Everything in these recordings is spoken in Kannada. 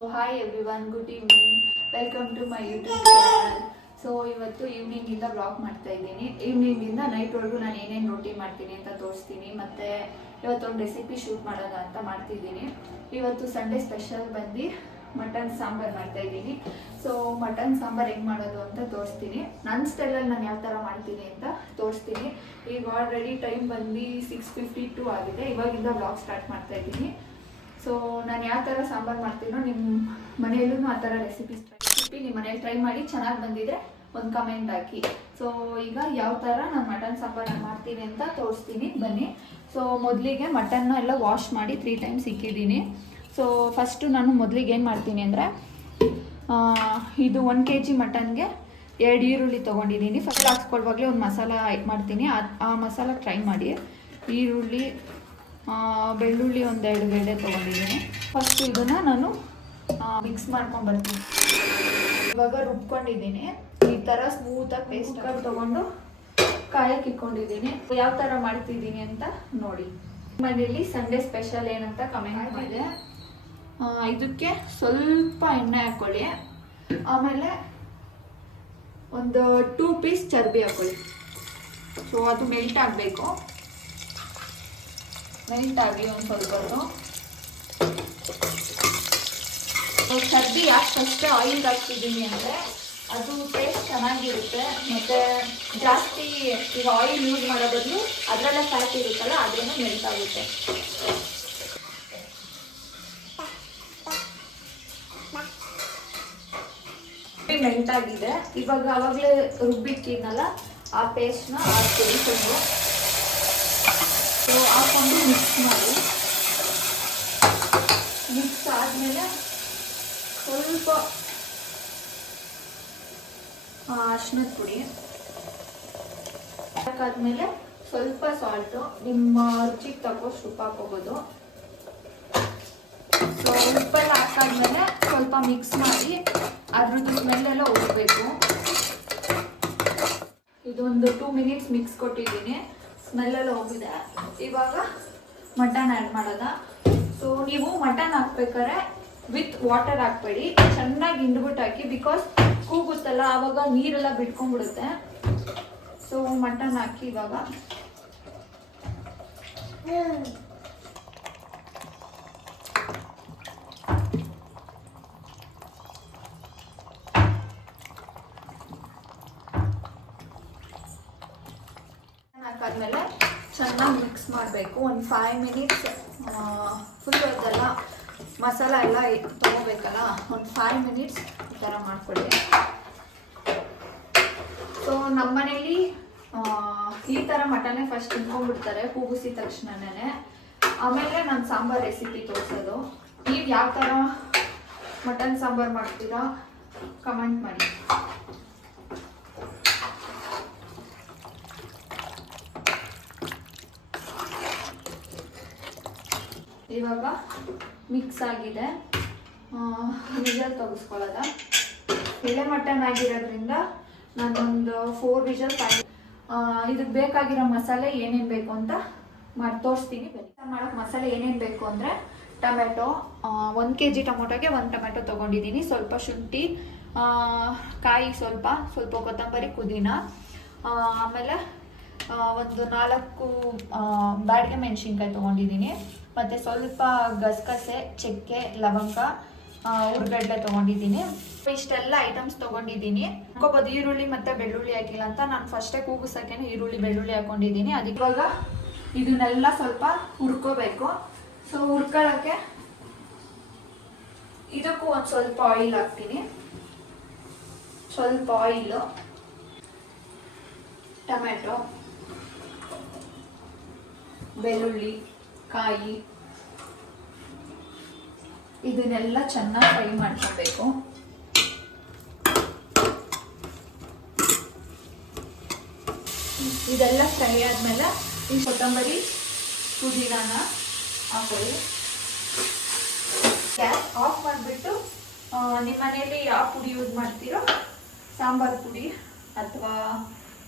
Hi everyone, good evening. Welcome to my YouTube channel. So ಇವತ್ತು ಈವ್ನಿಂಗಿಂದ ಬ್ಲಾಗ್ ಮಾಡ್ತಾ ಇದ್ದೀನಿ. ಈವ್ನಿಂಗಿಂದ ನೈಟ್ವರೆಗೂ ನಾನು ಏನೇನು ರೊಟ್ಟಿ ಮಾಡ್ತೀನಿ ಅಂತ ತೋರಿಸ್ತೀನಿ. ಮತ್ತು ಇವತ್ತೊಂದು ರೆಸಿಪಿ ಶೂಟ್ ಮಾಡೋದ ಅಂತ ಮಾಡ್ತಿದ್ದೀನಿ. ಇವತ್ತು ಸಂಡೇ ಸ್ಪೆಷಲ್ ಬಂದು ಮಟನ್ ಸಾಂಬಾರು ಮಾಡ್ತಾ ಇದ್ದೀನಿ. ಸೊ ಮಟನ್ ಸಾಂಬಾರು ಹೆಂಗೆ ಮಾಡೋದು ಅಂತ ತೋರಿಸ್ತೀನಿ. ನನ್ನ ಸ್ಟೈಲಲ್ಲಿ ನಾನು ಯಾವ ಥರ ಮಾಡ್ತೀನಿ ಅಂತ ತೋರಿಸ್ತೀನಿ. ಈಗ ಆಲ್ರೆಡಿ ಟೈಮ್ ಬಂದು 6:52 ಆಗಿದೆ. ಇವಾಗಿಂದ ಬ್ಲಾಗ್ ಸ್ಟಾರ್ಟ್ ಮಾಡ್ತಾ ಇದ್ದೀನಿ. ಸೊ ನಾನು ಯಾವ ಥರ ಸಾಂಬಾರು ಮಾಡ್ತೀನೋ ನಿಮ್ಮ ಮನೆಯಲ್ಲೂ ಆ ಥರ ರೆಸಿಪಿ ನಿಮ್ಮ ಮನೇಲಿ ಟ್ರೈ ಮಾಡಿ ಚೆನ್ನಾಗಿ ಬಂದಿದ್ರೆ ಒಂದು ಕಮೆಂಟ್ ಹಾಕಿ. ಸೊ ಈಗ ಯಾವ ಥರ ನಾನು ಮಟನ್ ಸಾಂಬಾರು ಮಾಡ್ತೀನಿ ಅಂತ ತೋರಿಸ್ತೀನಿ, ಬನ್ನಿ. ಸೊ ಮೊದಲಿಗೆ ಮಟನ್ನ ಎಲ್ಲ ವಾಶ್ ಮಾಡಿ 3 ಟೈಮ್ಸ್ ಇಕ್ಕಿದ್ದೀನಿ. ಸೊ ಫಸ್ಟು ನಾನು ಮೊದಲಿಗೆ ಏನು ಮಾಡ್ತೀನಿ ಅಂದರೆ, ಇದು 1 kg ಮಟನ್ಗೆ 2 ಈರುಳ್ಳಿ ತೊಗೊಂಡಿದ್ದೀನಿ. ಫಸ್ಟ್ ಹಾಕ್ಸ್ಕೊಳ್ವಾಗಲೇ ಒಂದು ಮಸಾಲ ಮಾಡ್ತೀನಿ. ಆ ಮಸಾಲ ಟ್ರೈ ಮಾಡಿ. ಈರುಳ್ಳಿ, ಬೆಳ್ಳುಳ್ಳಿ 1-2 ಗೆಡ್ಡೆ ತೊಗೊಂಡಿದ್ದೀನಿ. ಫಸ್ಟ್ ಇದನ್ನು ನಾನು ಮಿಕ್ಸ್ ಮಾಡ್ಕೊಂಡು ಬರ್ತೀನಿ. ಇವಾಗ ರುಬ್ಕೊಂಡಿದ್ದೀನಿ. ಈ ಥರ ಸ್ಮೂತಾಗಿ ಪೇಸ್ಟ್ ಆಗಿ ತೊಗೊಂಡು ಕಾಯಕ್ಕೆ ಇಟ್ಕೊಂಡಿದ್ದೀನಿ. ಯಾವ ಥರ ಮಾಡ್ತಿದ್ದೀನಿ ಅಂತ ನೋಡಿ. ಮನೆಯಲ್ಲಿ ಸಂಡೇ ಸ್ಪೆಷಲ್ ಏನಂತ ಕಮೆಂಟ್ ಮಾಡಿದೆ. ಇದಕ್ಕೆ ಸ್ವಲ್ಪ ಎಣ್ಣೆ ಹಾಕ್ಕೊಳ್ಳಿ. ಆಮೇಲೆ ಒಂದು 2 ಪೀಸ್ ಚರ್ಬಿ ಹಾಕ್ಕೊಳ್ಳಿ. ಸೊ ಅದು ಮೆಲ್ಟ್ ಆಗಬೇಕು. ಮೆಲ್ಟ್ ಆಗಿ ಒಂದು ಸ್ವಲ್ಪ ಚರ್ಬಿ ಯಾಕೆ ಫಸ್ಟ್ ಆಯಿಲ್ ಹಾಕ್ತಿದ್ದೀನಿ ಅಂದರೆ ಅದು ಟೇಸ್ಟ್ ಚೆನ್ನಾಗಿರುತ್ತೆ. ಮತ್ತು ಜಾಸ್ತಿ ಈಗ ಆಯಿಲ್ ಯೂಸ್ ಮಾಡೋ ಬದಲು ಅದರಲ್ಲೇ ಫ್ಯಾಟ್ ಇರುತ್ತಲ್ಲ, ಅದೇನೋ ಮೆಲ್ಟ್ ಆಗುತ್ತೆ. ಮೆಲ್ಟ್ ಆಗಿದೆ. ಇವಾಗ ಆವಾಗಲೇ ರುಬ್ಬಿಟ್ಟಿನಲ್ಲ, ಆ ಪೇಸ್ಟ್ನ ಹಾಕ್ತೀನಿ. ಸೊ ಹಾಕೊಂಡು ಮಿಕ್ಸ್ ಮಾಡಿ. ಮಿಕ್ಸ್ ಆದಮೇಲೆ ಸ್ವಲ್ಪ ಅರಿಶಿನದ ಪುಡಿ ಹಾಕಾದ್ಮೇಲೆ ಸ್ವಲ್ಪ ಸಾಲ್ಟು, ನಿಮ್ಮ ರುಚಿಗೆ ತಗೋಷ್ಟು ಉಪ್ಪು ಹಾಕೋಬೋದು. ಸೊ ಉಪ್ಪೆಲ್ಲ ಹಾಕಾದ್ಮೇಲೆ ಸ್ವಲ್ಪ ಮಿಕ್ಸ್ ಮಾಡಿ ಅದ್ರದ್ದು ಸ್ಮೆಲ್ಲೆಲ್ಲ ಹೋಗಬೇಕು. ಇದೊಂದು 2 ಮಿನಿಟ್ಸ್ ಮಿಕ್ಸ್ ಕೊಟ್ಟಿದ್ದೀನಿ. ಸ್ಮೆಲ್ಲೆಲ್ಲ ಹೋಗಿದೆ. ಇವಾಗ ಮಟನ್ ಆ್ಯಡ್ ಮಾಡೋದ. ಸೊ ನೀವು ಮಟನ್ ಹಾಕ್ಬೇಕಾದ್ರೆ ವಿತ್ ವಾಟರ್ ಹಾಕ್ಬೇಡಿ, ಚೆನ್ನಾಗಿ ಹಿಂಡ್ಬಿಟ್ಟು ಹಾಕಿ. ಬಿಕಾಸ್ ಕೂಗುತ್ತಲ್ಲ, ಆವಾಗ ನೀರೆಲ್ಲ ಬಿಟ್ಕೊಂಡ್ಬಿಡುತ್ತೆ. ಸೊ ಮಟನ್ ಹಾಕಿ ಇವಾಗ ಹಾಕಾದ್ಮೇಲೆ ಚೆನ್ನಾಗಿ ಮಿಕ್ಸ್ ಮಾಡಬೇಕು. ಒಂದು 5 ಮಿನಿಟ್ಸ್ ಫುಲ್ ಅದೆಲ್ಲ ಮಸಾಲ ಎಲ್ಲ ತೊಗೋಬೇಕಲ್ಲ, ಒಂದು 5 ಮಿನಿಟ್ಸ್ ಈ ಥರ ಮಾಡ್ಕೊಳ್ಳಿ. ಸೊ ನಮ್ಮ ಮನೇಲಿ ಈ ಥರ ಮಟನ್ನೇ ಫಸ್ಟ್ ತಿನ್ಕೊಂಡ್ಬಿಡ್ತಾರೆ ಕೂಗಿಸಿದ ತಕ್ಷಣನೇ. ಆಮೇಲೆ ನಾನು ಸಾಂಬಾರು ರೆಸಿಪಿ ತೋರಿಸೋದು. ನೀವು ಯಾವ ಥರ ಮಟನ್ ಸಾಂಬಾರು ಮಾಡ್ತೀರಾ ಕಮೆಂಟ್ ಮಾಡಿ. ಇವಾಗ ಮಿಕ್ಸ್ ಆಗಿದೆ. ವಿಜಲ್ ತೆಗೆಸ್ಕೊಳ್ಳೋದ. ಎಳೆ ಮಟನ್ ಆಗಿರೋದ್ರಿಂದ ನಾನೊಂದು 4 ವಿಜಲ್ ಇದಕ್ಕೆ ಬೇಕಾಗಿರೋ ಮಸಾಲೆ ಏನೇನು ಬೇಕು ಅಂತ ಮಾಡಿ ತೋರಿಸ್ತೀನಿ. ಮಾಡೋಕ್ಕೆ ಮಸಾಲೆ ಏನೇನು ಬೇಕು ಅಂದರೆ, ಟೊಮೆಟೊ 1 kg ಟೊಮೊಟೊಗೆ 1 ಟೊಮೆಟೊ ತೊಗೊಂಡಿದ್ದೀನಿ. ಸ್ವಲ್ಪ ಶುಂಠಿ, ಕಾಯಿ ಸ್ವಲ್ಪ ಕೊತ್ತಂಬರಿ, ಪುದೀನ, ಆಮೇಲೆ ಒಂದು 4 ಬ್ಯಾಡಗೆ ಮೆಣಸಿನ್ಕಾಯಿ ತೊಗೊಂಡಿದ್ದೀನಿ. ಮತ್ತು ಸ್ವಲ್ಪ ಗಸಗಸೆ, ಚಕ್ಕೆ, ಲವಂಗ, ಉರ್ಗಡ್ಡೆ ತೊಗೊಂಡಿದ್ದೀನಿ. ಇಷ್ಟೆಲ್ಲ ಐಟಮ್ಸ್ ತೊಗೊಂಡಿದ್ದೀನಿ. ಹಾಕೋಬೋದು. ಈರುಳ್ಳಿ ಮತ್ತು ಬೆಳ್ಳುಳ್ಳಿ ಹಾಕಿಲ್ಲ ಅಂತ ನಾನು ಫಸ್ಟೇ ಕೂಗಿಸೋಕೆ ಈರುಳ್ಳಿ ಬೆಳ್ಳುಳ್ಳಿ ಹಾಕ್ಕೊಂಡಿದ್ದೀನಿ. ಅದಕ್ಕೆ ಇವಾಗ ಇದನ್ನೆಲ್ಲ ಸ್ವಲ್ಪ ಹುರ್ಕೋಬೇಕು. ಸೊ ಹುರ್ಕೊಳ್ಳೋಕ್ಕೆ ಇದಕ್ಕೂ ಒಂದು ಸ್ವಲ್ಪ ಆಯಿಲ್ ಹಾಕ್ತೀನಿ. ಸ್ವಲ್ಪ ಆಯಿಲು, ಟೊಮೆಟೊ, ಬೆಳ್ಳುಳ್ಳಿ, ಕಾಯಿ, ಇದನ್ನೆಲ್ಲ ಚೆನ್ನಾಗಿ ಫ್ರೈ ಮಾಡ್ಕೋಬೇಕು. ಇದೆಲ್ಲ ಫ್ರೈ ಆದಮೇಲೆ ಈ ಕೊತ್ತಂಬರಿ, ಪುದೀನಾನ ಹಾಕೊಳ್ಳಿ. ಗ್ಯಾಸ್ ಆಫ್ ಮಾಡಿಬಿಟ್ಟು ನಿಮ್ಮ ಮನೆಯಲ್ಲಿ ಯಾವ ಪುಡಿ ಯೂಸ್ ಮಾಡ್ತೀರೋ, ಸಾಂಬಾರು ಪುಡಿ ಅಥವಾ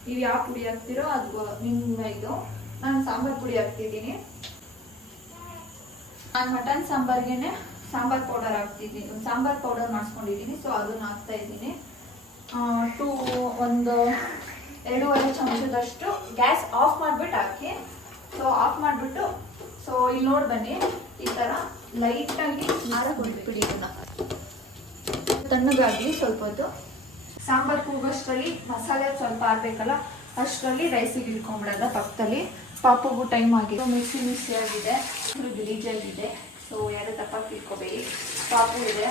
ನೀವು ಯಾವ ಪುಡಿ ಹಾಕ್ತೀರೋ ಅದು ನಿಮ್ಮ ಇದು. ನಾನು ಸಾಂಬಾರು ಪುಡಿ ಹಾಕ್ತಿದ್ದೀನಿ. ನಾನು ಮಟನ್ ಸಾಂಬಾರ್ಗೆ ಸಾಂಬಾರ್ ಪೌಡರ್ ಹಾಕ್ತಿದ್ದೀನಿ, ಸಾಂಬಾರ್ ಪೌಡರ್ ಮಾಡಿಸ್ಕೊಂಡಿದ್ದೀನಿ. ಸೊ ಅದನ್ನ ಹಾಕ್ತಾ ಇದ್ದೀನಿ. ಒಂದು 2.5 ಚಮಚದಷ್ಟು ಗ್ಯಾಸ್ ಆಫ್ ಮಾಡಿಬಿಟ್ಟು ಹಾಕಿ. ಸೊ ಆಫ್ ಮಾಡಿಬಿಟ್ಟು, ಸೊ ಇಲ್ಲಿ ನೋಡಿ ಬನ್ನಿ, ಈ ಥರ ಲೈಟಾಗಿ ಬಿಟ್ಬಿಡಿ. ಇದನ್ನ ತಣ್ಣಗಾಗಲಿ ಸ್ವಲ್ಪ ಹೊತ್ತು. ಸಾಂಬಾರು ಕೂಗೋಷ್ಟರಲ್ಲಿ ಮಸಾಲೆ ಸ್ವಲ್ಪ ಆಡಬೇಕಲ್ಲ, ಅಷ್ಟರಲ್ಲಿ ರೈಸಿಗೆ ಇಟ್ಕೊಂಡ್ಬಿಡೋದ ಪಕ್ಕದಲ್ಲಿ. ಪಾಪುಗೂ ಟೈಮ್ ಆಗಿದೆ, ಮಿಕ್ಸಿ ಆಗಿದೆ, ಗಲೀಜಾಗಿದೆ. ಸೊ ಯಾರು ತಪ್ಪಾಗಿ ತಿಳ್ಕೊಬೇಡಿ. ಪಾಪು ಇದೆ,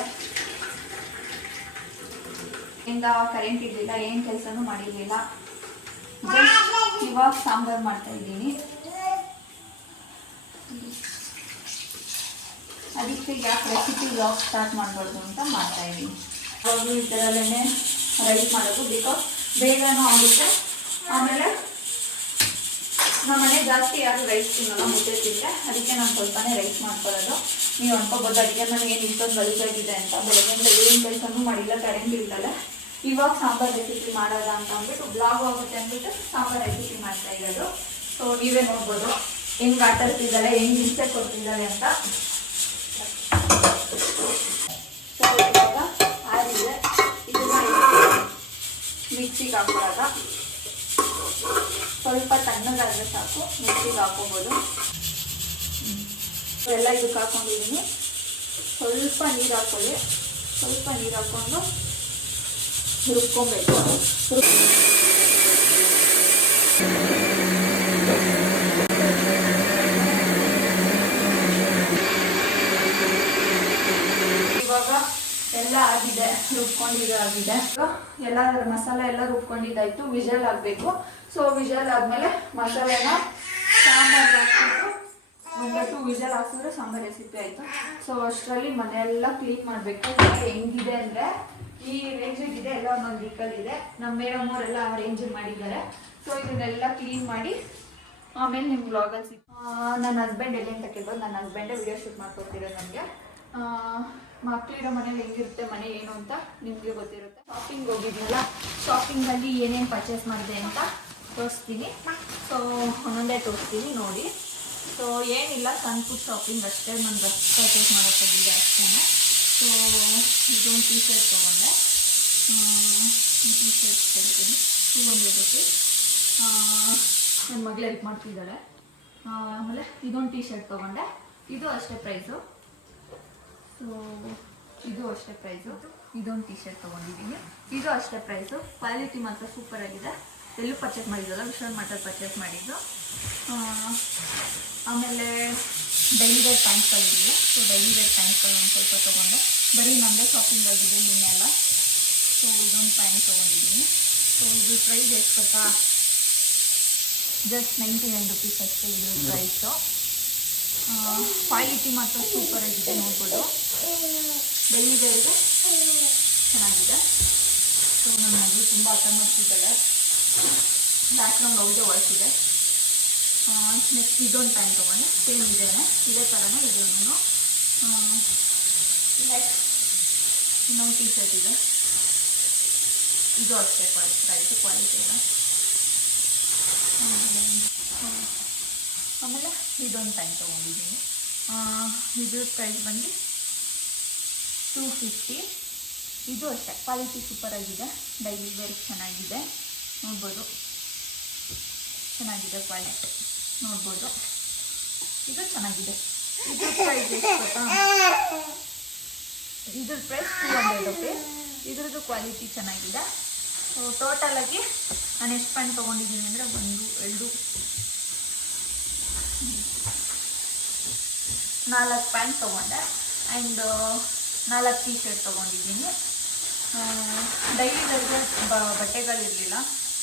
ಇಂದ ಕರೆಂಟ್ ಇರಲಿಲ್ಲ, ಏನು ಕೆಲಸನೂ ಮಾಡಿರಲಿಲ್ಲ. ಇವಾಗ ಸಾಂಬಾರು ಮಾಡ್ತಾ ಇದ್ದೀನಿ. ಅದಕ್ಕೆ ಯಾಕೆ ರೆಸಿಪಿ ವ್ಲಾಗ್ ಸ್ಟಾರ್ಟ್ ಮಾಡಬಾರ್ದು ಅಂತ ಮಾಡ್ತಾ ಇದ್ದೀನಿ. ಅವಾಗಲೂ ಈ ಥರಲ್ಲೇ ರೈಸ್ ಮಾಡೋದು, ಬಿಕಾಸ್ ಬೇಗನೂ ಆಗುತ್ತೆ. ಆಮೇಲೆ ನಮ್ಮ ಮನೆ ಜಾಸ್ತಿ ಯಾರು ರೈಸ್ ತಿನ್ನೋಲ್ಲ, ಮುದ್ದೆ ತಿಂದರೆ. ಅದಕ್ಕೆ ನಾನು ಸ್ವಲ್ಪನೇ ರೈಸ್ ಮಾಡ್ಕೊಳ್ಳೋದು. ನೀವು ಅನ್ಕೋಬೋದು ಅಡುಗೆ ಮನೆ ಏನು ಇಷ್ಟೊಂದು ಗಲೀಜಾಗಿದೆ ಅಂತ. ಬೆಳಗ್ಗೆಯಿಂದ ಏನು ಕೆಲಸನೂ ಮಾಡಿಲ್ಲ, ಕರೆಂಟ್ ಇರ್ತಲ್ಲ. ಇವಾಗ ಸಾಂಬಾರು ರೆಸಿಪಿ ಮಾಡೋದ ಅಂತ ಅಂದ್ಬಿಟ್ಟು ಬ್ಲಾಗ್ ಆಗುತ್ತೆ ಅಂದ್ಬಿಟ್ಟು ಸಾಂಬಾರು ರೆಸಿಪಿ ಮಾಡ್ತಾ ಇರೋದು. ಸೊ ನೀವೇ ನೋಡ್ಬೋದು ಹೆಂಗೆ ಆಟಾಡ್ತಿದ್ದಾಳೆ, ಹೆಂಗೆ ಹಿಂಸೆ ಕೊಡ್ತಿದ್ದಾಳೆ ಅಂತ. ಸೊ ಇವಾಗ ಆಗಿದೆ, ಇದನ್ನ ಮಿಕ್ಸಿಗೆ ಹಾಕೊಳ್ಳೋದ. ಸ್ವಲ್ಪ ತಣ್ಣಗಾದ್ರೆ ಸಾಕು, ಮಿಕ್ಸಿಗೆ ಹಾಕೋಬೋದು. ಎಲ್ಲ ಇದಕ್ಕೆ ಹಾಕೊಂಡಿದ್ದೀನಿ. ಸ್ವಲ್ಪ ನೀರು ಹಾಕೊಳ್ಳಿ, ಸ್ವಲ್ಪ ನೀರು ಹಾಕ್ಕೊಂಡು ರುಬ್ಕೊಬೇಕು. ಇವಾಗ ಎಲ್ಲ ಆಗಿದೆ, ರುಬ್ಕೊಂಡಿದ್ದಾಗಿದೆ. ಎಲ್ಲ ಮಸಾಲೆ ಎಲ್ಲ ರುಬ್ಕೊಂಡಿದ್ದಾಯ್ತು. ವಿಜಲ್ ಆಗಬೇಕು. ಸೊ ವಿಜಲ್ ಆದಮೇಲೆ ಮಸಾಲೆನ ಸಾಂಬಾರು ಹಾಕ್ಬಿಟ್ಟು ಒಂದು 2 ವಿಜಲ್ ಹಾಕಿದ್ರೆ ಸಾಂಬಾರು ರೆಸಿಪಿ ಆಯಿತು. ಸೊ ಅಷ್ಟರಲ್ಲಿ ಮನೆಯೆಲ್ಲ ಕ್ಲೀನ್ ಮಾಡಬೇಕು. ಹೆಂಗಿದೆ ಅಂದರೆ ಈ ರೇಂಜಿಗಿದೆ, ಎಲ್ಲ ಒಂದೊಂದು ವೀಕಲ್ಲಿದೆ. ನಮ್ಮ ಮೇಡಮ್ ಅವರೆಲ್ಲ ಅರೇಂಜ್ ಮಾಡಿದ್ದಾರೆ. ಸೊ ಇದನ್ನೆಲ್ಲ ಕ್ಲೀನ್ ಮಾಡಿ ಆಮೇಲೆ ನಿಮ್ಮ ಬ್ಲಾಗಲ್ಲಿ ನನ್ನ ಹಸ್ಬೆಂಡ್ ಎಲ್ಲಿ ಅಂತ ಕೇಳ್ಬೋದು. ನನ್ನ ಹಸ್ಬೆಂಡೇ ವಿಡಿಯೋ ಶೂಟ್ ಮಾಡ್ಕೊಡ್ತಿರೋ ನನಗೆ. ಮಕ್ಕಳಿರೋ ಮನೇಲಿ ಹೆಂಗಿರುತ್ತೆ ಮನೆ ಏನು ಅಂತ ನಿಮಗೆ ಗೊತ್ತಿರುತ್ತೆ. ಶಾಪಿಂಗ್ ಹೋಗಿದ್ನಲ್ಲ, ಶಾಪಿಂಗಲ್ಲಿ ಏನೇನು ಪರ್ಚೇಸ್ ಮಾಡಿದೆ ಅಂತ ತೋರಿಸ್ತೀನಿ. ಸೊ ಒಂದೊಂದೇ ತೋರಿಸ್ತೀನಿ ನೋಡಿ. ಸೊ ಏನಿಲ್ಲ, ಸಣ್ಣ ಪುಟ್ಟ ಶಾಪಿಂಗ್ ಅಷ್ಟೇ. ನಾನು ಡ್ರೆಸ್ ಪರ್ಚೇಸ್ ಮಾಡೋಕ್ಕೆ ಹೋಗಿದ್ದೆ ಅಷ್ಟೇ. ಸೊ ಇದೊಂದು ಟೀ ಶರ್ಟ್ ತೊಗೊಂಡೆ. ಈ ಟೀ ಶರ್ಟ್ ಕೊಡ್ತೀನಿ 200 ರೂಪೀಸ್. ನನ್ನ ಮಗಳು ಹೆಲ್ಪ್ ಮಾಡ್ತಿದ್ದಾಳೆ. ಆಮೇಲೆ ಇದೊಂದು ಟೀ ಶರ್ಟ್ ತೊಗೊಂಡೆ, ಇದು ಅಷ್ಟೇ ಪ್ರೈಸು. ಸೊ ಇದು ಅಷ್ಟೇ ಪ್ರೈಸು. ಇದೊಂದು ಟೀ ಶರ್ಟ್ ತೊಗೊಂಡಿದ್ದೀನಿ, ಇದು ಅಷ್ಟೇ ಪ್ರೈಸು. ಕ್ವಾಲಿಟಿ ಮಾತ್ರ ಸೂಪರಾಗಿದೆ. ಎಲ್ಲೂ ಪರ್ಚೇಸ್ ಮಾಡಿದ್ದಲ್ಲ, ವಿಶಾಲ್ ಮಾರ್ಟಲ್ಲಿ ಪರ್ಚೇಸ್ ಮಾಡಿದ್ದು. ಆಮೇಲೆ ಡೈಲಿ ವೇರ್ ಪ್ಯಾಂಟ್ಗಳಿವೆ. ಸೊ ಡೈಲಿ ವೇರ್ ಪ್ಯಾಂಟ್ಗಳು ಒಂದು ಸ್ವಲ್ಪ ತೊಗೊಂಡೆ. ಬರೀ ನಮ್ಮದೇ ಶಾಪಿಂಗ್ ಆಗಿದೆ ನಿನ್ನೆಲ್ಲ. ಸೊ ಇದೊಂದು ಪ್ಯಾಂಟ್ ತೊಗೊಂಡಿದ್ದೀನಿ. ಸೊ ಇದು ಪ್ರೈಸ್ ಎಷ್ಟು ಗೊತ್ತಾ? ಜಸ್ಟ್ 99 ರೂಪೀಸ್ ಅಷ್ಟೇ ಇದು ಪ್ರೈಸು. ಕ್ವಾಲಿಟಿ ಮಾತ್ರ ಸೂಪರಾಗಿದೆ, ನೋಡ್ಬೋದು. ಡೈಲಿ ವೇರ್ಗೆ ಚೆನ್ನಾಗಿದೆ. ಸೊ ನನ್ನ ಮಗಳು ತುಂಬ ಆಟ ಮಾಡ್ತಿದ್ದಾಳೆ. ಬ್ಯಾಕ್ಗ್ರೌಂಡ್ ಅವ್ರದ್ದೇ ವಾಯ್ಸ್ ಇದೆ. ನೆಕ್ಸ್ಟ್ ಇದೊಂದು ಪ್ಯಾಂಟ್ ತೊಗೊಂಡೆ, ಸೇಮ್ ಇದೇನೆ, ಇದೇ ಥರನೇ ಇದನ್ನು. ನೆಕ್ಸ್ಟ್ ಇನ್ನೊಂದು ಟೀ ಶರ್ಟ್ ಇದೆ, ಇದು ಅಷ್ಟೇ ಪ್ರೈಸು, ಕ್ವಾಲಿಟಿ ಇದೆ. ಆಮೇಲೆ ಇದೊಂದು ಪ್ಯಾಂಟ್ ತೊಗೊಂಡಿದ್ದೀನಿ. ಇದ್ರ ಪ್ರೈಸ್ ಬಂದು 250. ಇದು ಅಷ್ಟೇ, ಕ್ವಾಲಿಟಿ ಸೂಪರಾಗಿದೆ. ಡೈಲಿ ವೇರ್ ಚೆನ್ನಾಗಿದೆ, ನೋಡ್ಬೋದು. ಚೆನ್ನಾಗಿದೆ ಕ್ವಾಲಿಟಿ, ನೋಡ್ಬೋದು. ಇದು ಚೆನ್ನಾಗಿದೆ. ಇದ್ರ ಪ್ರೈಸ್ ಎಷ್ಟು ಗೊತ್ತಾ? ಇದ್ರ ಪ್ರೈಸ್ 200 ರೂಪೀಸ್. ಇದ್ರದ್ದು ಕ್ವಾಲಿಟಿ ಚೆನ್ನಾಗಿದೆ. ಸೊ ಟೋಟಲಾಗಿ ನಾನು ಎಷ್ಟು ಪ್ಯಾಂಟ್ ತೊಗೊಂಡಿದ್ದೀನಿ ಅಂದರೆ 1 2 4 ಪ್ಯಾಂಟ್ ತೊಗೊಂಡೆ ಆ್ಯಂಡ್ 4 ಟೀ ಶರ್ಟ್ ತೊಗೊಂಡಿದ್ದೀನಿ. ಡೈಲಿ ವೇರ್ಗೆ ಬಟ್ಟೆಗಳಿರಲಿಲ್ಲ.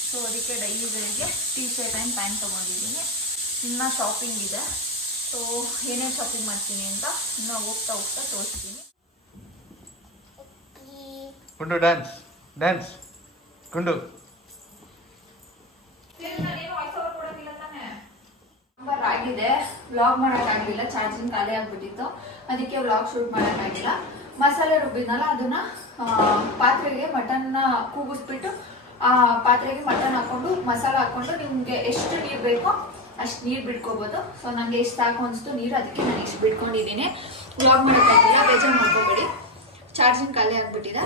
ಸೊ ಅದಕ್ಕೆ ಡೈಲಿ ವೇರ್ಗೆ ಟೀ ಶರ್ಟ್ ಆ್ಯಂಡ್ ಪ್ಯಾಂಟ್ ತೊಗೊಂಡಿದ್ದೀನಿ. ಇನ್ನು ಶಾಪಿಂಗ್ ಇದೆ. ಸೊ ಏನೇನು ಶಾಪಿಂಗ್ ಮಾಡ್ತೀನಿ ಅಂತ ಇನ್ನೂ ಹೋಗ್ತಾ ತೋರಿಸ್ತೀನಿ. ಕುಂಡು ಡ್ಯಾನ್ಸ್ ಡ್ಯಾನ್ಸ್ ಕುಂಡು. ನಂಬರ್ ಆಗಿದೆ, ವ್ಲಾಗ್ ಮಾಡೋಕ್ಕಾಗಲಿಲ್ಲ, ಚಾರ್ಜಿಂಗ್ ಖಾಲಿ ಆಗಿಬಿಟ್ಟಿತ್ತು. ಅದಕ್ಕೆ ವ್ಲಾಗ್ ಶೂಟ್ ಮಾಡೋಕ್ಕಾಗಿಲ್ಲ. ಮಸಾಲೆ ರುಬ್ಬಿದ್ನಲ್ಲ ಅದನ್ನು ಪಾತ್ರೆಗೆ ಮಟನ್ನ ಕೂಗಿಸ್ಬಿಟ್ಟು ಆ ಪಾತ್ರೆಗೆ ಮಟನ್ ಹಾಕ್ಕೊಂಡು ಮಸಾಲೆ ಹಾಕ್ಕೊಂಡು ನಿಮಗೆ ಎಷ್ಟು ನೀರು ಬೇಕೋ ಅಷ್ಟು ನೀರು ಬಿಟ್ಕೋಬೋದು. ಸೊ ನನಗೆ ಎಷ್ಟು ಸಾಕು ಅನಿಸ್ತು ನೀರು, ಅದಕ್ಕೆ ನಾನು ಇಷ್ಟು ಬಿಟ್ಕೊಂಡಿದ್ದೀನಿ. ವ್ಲಾಗ್ ಮಾಡೋಕ್ಕಾಗಿಲ್ಲ, ಬೇಜಾರು ಮಾಡ್ಕೋಬೇಡಿ. ಚಾರ್ಜಿಂಗ್ ಖಾಲಿ ಆಗಿಬಿಟ್ಟಿದೆ.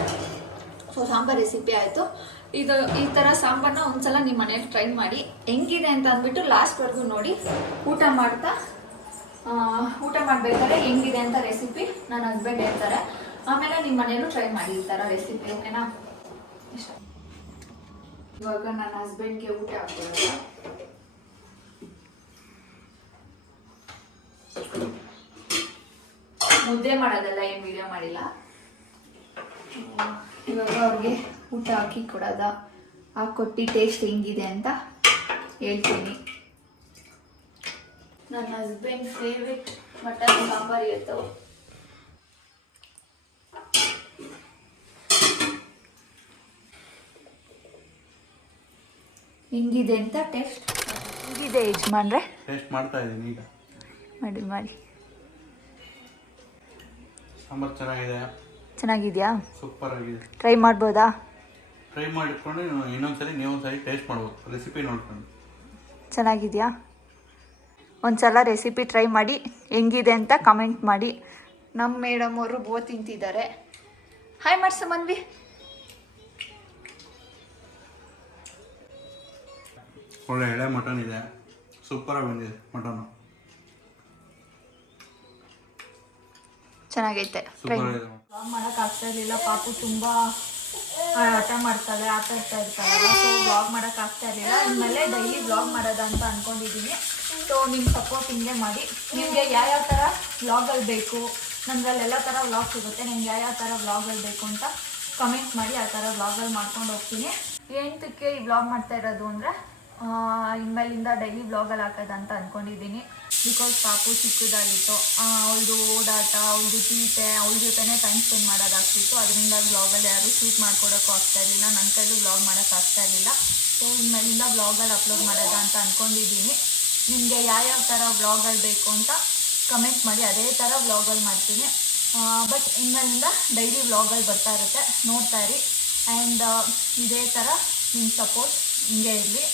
ಸೊ ಸಾಂಬಾರು ರೆಸಿಪಿ ಆಯಿತು. ಇದು ಈ ಥರ ಸಾಂಬಾರನ್ನ ಒಂದ್ಸಲ ನಿಮ್ಮ ಮನೇಲಿ ಟ್ರೈ ಮಾಡಿ, ಹೆಂಗಿದೆ ಅಂತ ಅಂದ್ಬಿಟ್ಟು ಲಾಸ್ಟ್ವರೆಗೂ ನೋಡಿ. ಊಟ ಮಾಡಬೇಕಾದ್ರೆ ಹೆಂಗಿದೆ ಅಂತ ರೆಸಿಪಿ ನನ್ನ ಹಸ್ಬೆಂಡ್ ಹೇಳ್ತಾರೆ. ಆಮೇಲೆ ನಿಮ್ಮ ಮನೇಲೂ ಟ್ರೈ ಮಾಡಿ ಈ ಥರ ರೆಸಿಪಿ, ಓಕೆನಾ? ಇಷ್ಟ. ಇವಾಗ ನನ್ನ ಹಸ್ಬೆಂಡ್ಗೆ ಊಟ ಹಾಕೋಲ್ಲ. ಮುದ್ದೆ ಮಾಡೋದಲ್ಲ, ಏನು ವಿಡಿಯೋ ಮಾಡಿಲ್ಲ. ಇವಾಗ ಅವ್ರಿಗೆ ಊಟ ಹಾಕಿ ಕೊಡೋದ, ಹಾಕೊಟ್ಟು ಟೇಸ್ಟ್ ಹೆಂಗಿದೆ ಅಂತ ಹೇಳ್ತೀನಿ. ನನ್ನ ಹಸ್ಬೆಂಡ್ ಫೇವ್ರೆಟ್ ಮಟನ್ ಸಾಂಬಾರು ಇವತ್ತು. ಹೆಂಗಿದೆ ಅಂತ ಟೇಸ್ಟ್ ಹೆಂಗಿದೆ ಯಜಮಾನ್ರೆ? ಟೇಸ್ಟ್ ಮಾಡ್ತಾ ಇದ್ದೀನಿ ಈಗ. ಮಾಡಿ ಸಾಂಬಾರು ಚೆನ್ನಾಗಿದೆ. ಚೆನ್ನಾಗಿದೆಯಾ? ಸೂಪರ್ ಆಗಿದೆ. ಟ್ರೈ ಮಾಡ್ಬೋದಾ? ಟ್ರೈ ಮಾಡಿಕೊಂಡು ಇನ್ನೊಂದ್ಸಲಿ ನೀವೊಂದ್ಸಲಿ ಟೇಸ್ಟ್ ಮಾಡ್ಬೋದು, ರೆಸಿಪಿ ನೋಡ್ಕೊಂಡು. ಚೆನ್ನಾಗಿದೆಯಾ? ಒಂದ್ಸಲ ರೆಸಿಪಿ ಟ್ರೈ ಮಾಡಿ ಹೆಂಗಿದೆ ಅಂತ ಕಮೆಂಟ್ ಮಾಡಿ. ನಮ್ಮ ಮೇಡಮ್ ಅವರು ಬೋತ್ ತಿಂತಿದ್ದಾರೆ. ಹಾಯ್ ಮಾಡ್ಸ ಮನ್ವಿ. ಒಳ್ಳೆ ಎಳೆ ಮಟನ್ ಇದೆ, ಸೂಪರಾಗಿ ಬಂದಿದೆ ಮಟನ್, ಚೆನ್ನಾಗೈತೆ. ಸೂಪರ್ ಆಗಿದೆ. ವ್ಲಾಗ್ ಮಾಡೋಕೆ ಆಗ್ತಾ ಇರಲಿಲ್ಲ, ಪಾಪು ತುಂಬ ಆಟ ಮಾಡ್ತಾಳೆ, ಆಟ ಆಡ್ತಾ ಇರ್ತಾಳಲ್ಲ. ಸೊ ವ್ಲಾಗ್ ಮಾಡೋಕೆ ಆಗ್ತಾ ಇರಲಿಲ್ಲ. ಇನ್ಮೇಲೆ ಡೈಲಿ ವ್ಲಾಗ್ ಮಾಡೋದ ಅಂತ ಅಂದ್ಕೊಂಡಿದ್ದೀನಿ. ಸೊ ನಿಮ್ಮ ಸಪೋರ್ಟ್ ಹಿಂಗೆ ಮಾಡಿ. ನಿಮಗೆ ಯಾವ್ಯಾವ ಥರ ವ್ಲಾಗಲ್ಲಿ ಬೇಕು, ನಮ್ದ್ರಲ್ಲಿ ಎಲ್ಲ ಥರ ವ್ಲಾಗ್ ಸಿಗುತ್ತೆ. ನಿಮ್ಗೆ ಯಾವ್ಯಾವ ಥರ ವ್ಲಾಗಲ್ಲಿ ಬೇಕು ಅಂತ ಕಮೆಂಟ್ ಮಾಡಿ, ಆ ಥರ ವ್ಲಾಗಲ್ಲಿ ಮಾಡ್ಕೊಂಡು ಹೋಗ್ತೀನಿ. ಏನಕ್ಕೆ ಈ ವ್ಲಾಗ್ ಮಾಡ್ತಾ ಇರೋದು ಅಂದರೆ, ಇನ್ಮೇಲಿಂದ ಡೈಲಿ ವ್ಲಾಗಲ್ಲಿ ಹಾಕೋದಂತ ಅಂದ್ಕೊಂಡಿದ್ದೀನಿ. ಬಿಕಾಸ್ ಪಾಪು ಚಿಕ್ಕದಾಗಿತ್ತು, ಅವಳದು ಓಡಾಟ, ಅವಳದು ತೀಟೆ, ಅವಳ ಜೊತೆನೇ ಟೈಮ್ ಸ್ಪೆಂಡ್ ಮಾಡೋದಾಗ್ತಿತ್ತು. ಅದರಿಂದ ವ್ಲಾಗಲ್ಲಿ ಯಾರೂ ಶೂಟ್ ಮಾಡ್ಕೊಡೋಕ್ಕೂ ಆಗ್ತಾ ಇರಲಿಲ್ಲ, ನನ್ನ ಕೈಲೂ ವ್ಲಾಗ್ ಮಾಡೋಕ್ಕೆ ಆಗ್ತಾ ಇರಲಿಲ್ಲ. ಸೊ ಇನ್ಮೇಲಿಂದ ವ್ಲಾಗಲ್ಲಿ ಅಪ್ಲೋಡ್ ಮಾಡೋದ ಅಂತ ಅಂದ್ಕೊಂಡಿದ್ದೀನಿ. ನಿಮಗೆ ಯಾವ್ಯಾವ ಥರ ವ್ಲಾಗಲ್ಲಿ ಬೇಕು ಅಂತ ಕಮೆಂಟ್ ಮಾಡಿ, ಅದೇ ಥರ ವ್ಲಾಗಲ್ಲಿ ಮಾಡ್ತೀನಿ. ಬಟ್ ಇನ್ಮೇಲಿಂದ ಡೈಲಿ ವ್ಲಾಗಲ್ಲಿ ಬರ್ತಾ ಇರುತ್ತೆ, ನೋಡ್ತಾ ಇರಿ. ಆ್ಯಂಡ್ ಇದೇ ಥರ ನಿಮ್ಮ ಸಪೋರ್ಟ್ ಹಿಂಗೆ ಇರಲಿ.